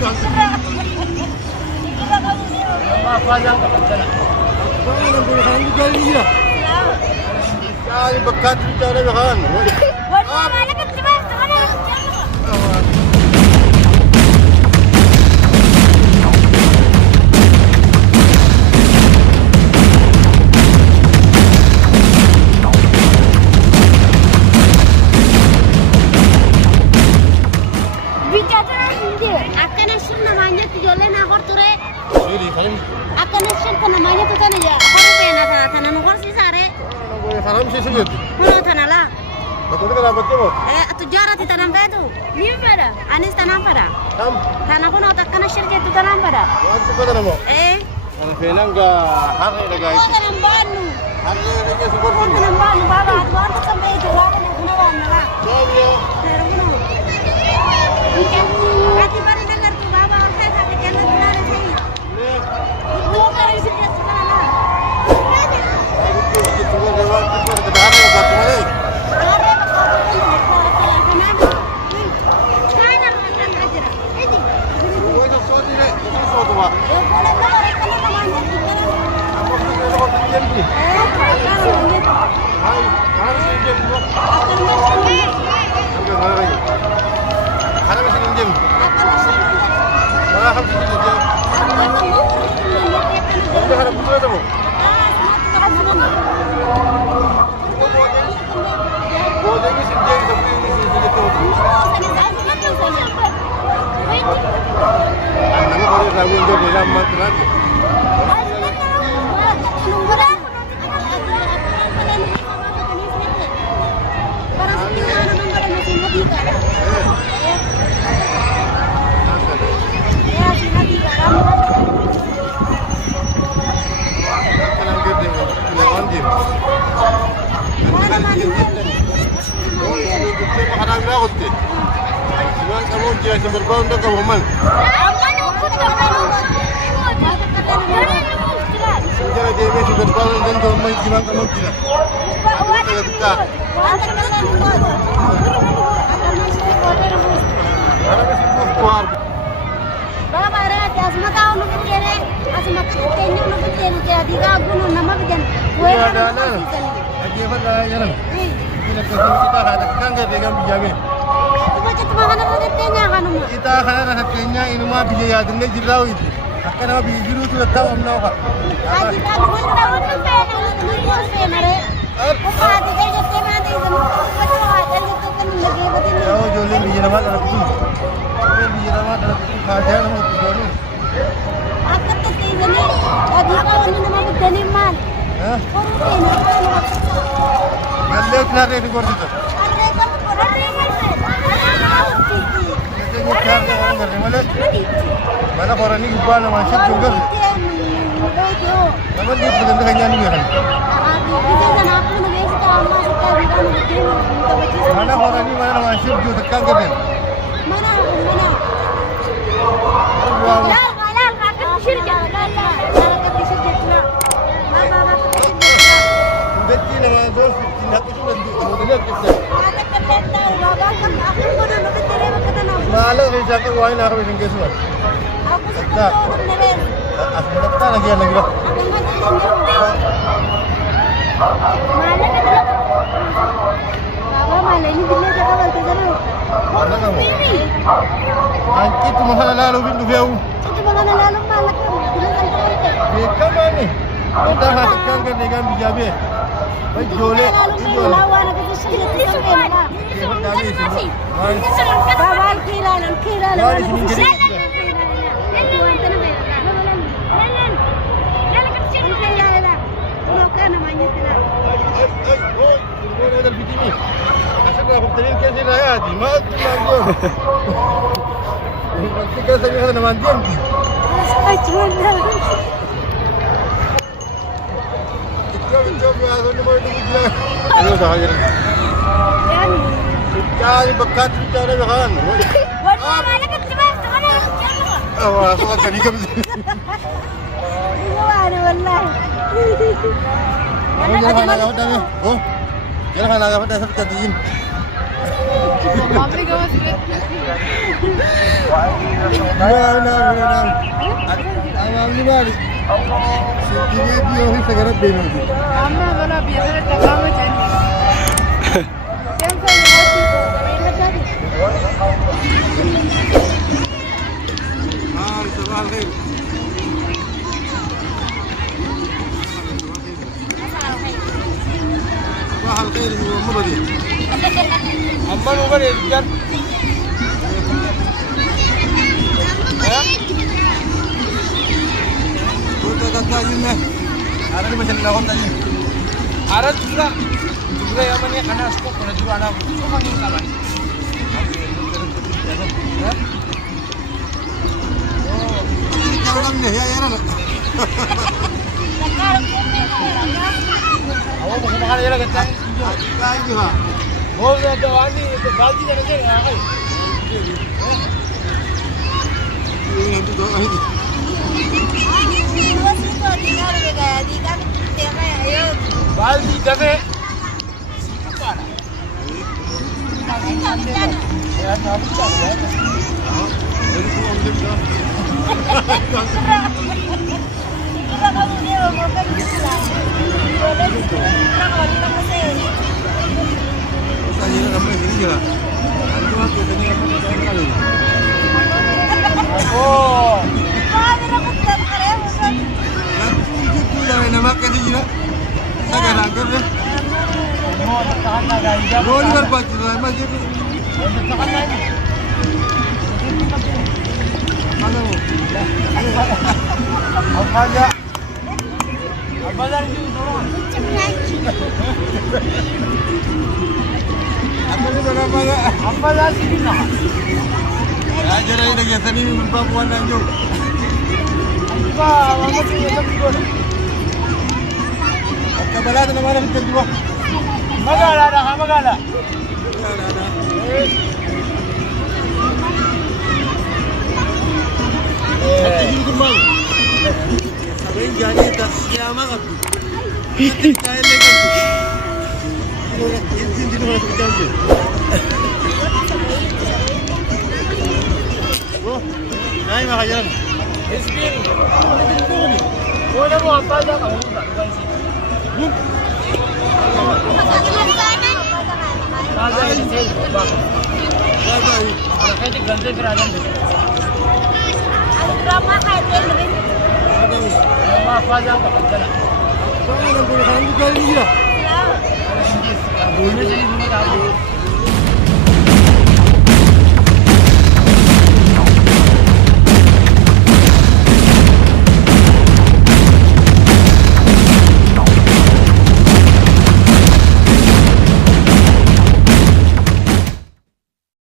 Apa yang kamu jalan? Jangan boleh kamu jalan ni lah. Kali bekat bicara kan. Waduh, mana kan coba mana? Bicara hindi. Akan asyik namanya tu jualan nak turun. Sorry, kamu. Akan asyik namanya tu kan ya. Kalau pernah tanah nukar sih sare. Haram sih sujud. Mana tanah lah? Betul kan dapat tu? Tu jara ti tanam bedu. Ni pada. Anis tanam pada. Tam. Tanah pun otak kan asyik tu tanam pada. Waktu kau tanam. Kalau penang ga hari lagi. Tanam banu. Hari lagi super sini. Tanam banu baba. Tuan tu sampai jual ni guna wana lah. Jadi. Hati bari dengar tu baba orang saya kata kena benar sih. Dua kali sih dia sekarang lah. Itu kan lewat itu ada dah ada kat mana? Kau itu suatu ni, itu suatu apa? Apa tu kalau kau terjadi ni? Hai, harus terjadi tu. Enggak mana lagi? Harus terjadi. Mana harus terjadi? Kita harus betul tu. Kau jadi sendiri tapi ini sendiri tu. Anak kau ni ragu untuk dalam matran. Kita akan rasa Kenya ini mah biaya denda jirau itu. Akan apa bijiru tu tahu amna apa. Oh, jolin bijiru mat ada tu. Bijiru mat ada tu. Kajian mau tu dulu. Aku tu ini, tadi kau ni nama berani man. Kau ni nama. Galle kenapa ini kau tu? Mana orang ni gubah nama Syed juga. Nama dia bukan hanya ni kan. Mana orang ni mana nama Syed juga tekan ke dia. Mana? Wow. Halal, kakak syirja. Kakak syirja tu lah. Betul nama dos tidak tu sudah dimudah kita. Malah saya cakap wah ini aku ingin kesuat. Tak. Aku tak lagi yang lagi lah. Malah ini bila cakap betul betul. Mana kamu? Angkit tu mahal lalu bintu jauh. Itu mahal lalu malah kamu. Mereka mana? Kita hasilkan kan dengan bijabe. Baik jole. Lawan kita sendiri sampai lah. Bawal kira. Kali bekat bicara kan. Waduh, mana kan coba mana? Wah, soal kali ke mesti. Waduh, wallahi. Jangan nak dah. Oh. Jangan nak dah dasar katiin. Mami kau masih. Ang limari. Sige, biyo sa garap beno. Amma wala biya ta काम चाहिए टेंशन होती तो मेहनत करी हाँ सवाल है सवाल خير مبدي أما نقول إذا Tatayunnya, ada di mesin lawan tadi. Ada juga yang mana karena stok ada juga anak cuma yang kalah. Oh, kalau nih ya ya nak. Awak mau makan ya lagi cang? Cang juga. Oh, ada wani itu gaji ada ke? Ini nanti doa ini. Baldi kafe. Bukan. Ya, tak bisa ya. Jadi gua ambil dah. Kita kamu dia mau kan bisa. Boleh itu. Orang wanita kasih. Saya nak apa ini ya? Aku aku tadi apa kali. Oh. Kamera kuat kare musuh. Itu dah nama kasih juga. Saya nangkep ya. Oh, tahan lagi aja. Gol berbuat macam itu. Tahan lagi. Mana mu? Apa aja? Apa aja itu tolong. Apa itu apa ya? Apa lagi ni nak? Ajar lagi lagi tadi berpapuan lanjut. Apa? Apa tu yang terjadi? Kabala na naman ang dalawa. Magala na ka, magala. Magala na. Sabihin ko man. Sabihin dyan ito, siyama ka. Dahil na ka. Hindi naman ako dyan dyan. Oh, nahin mga yan. Isbing. Wala mo, ang pala ka. Boleh jadi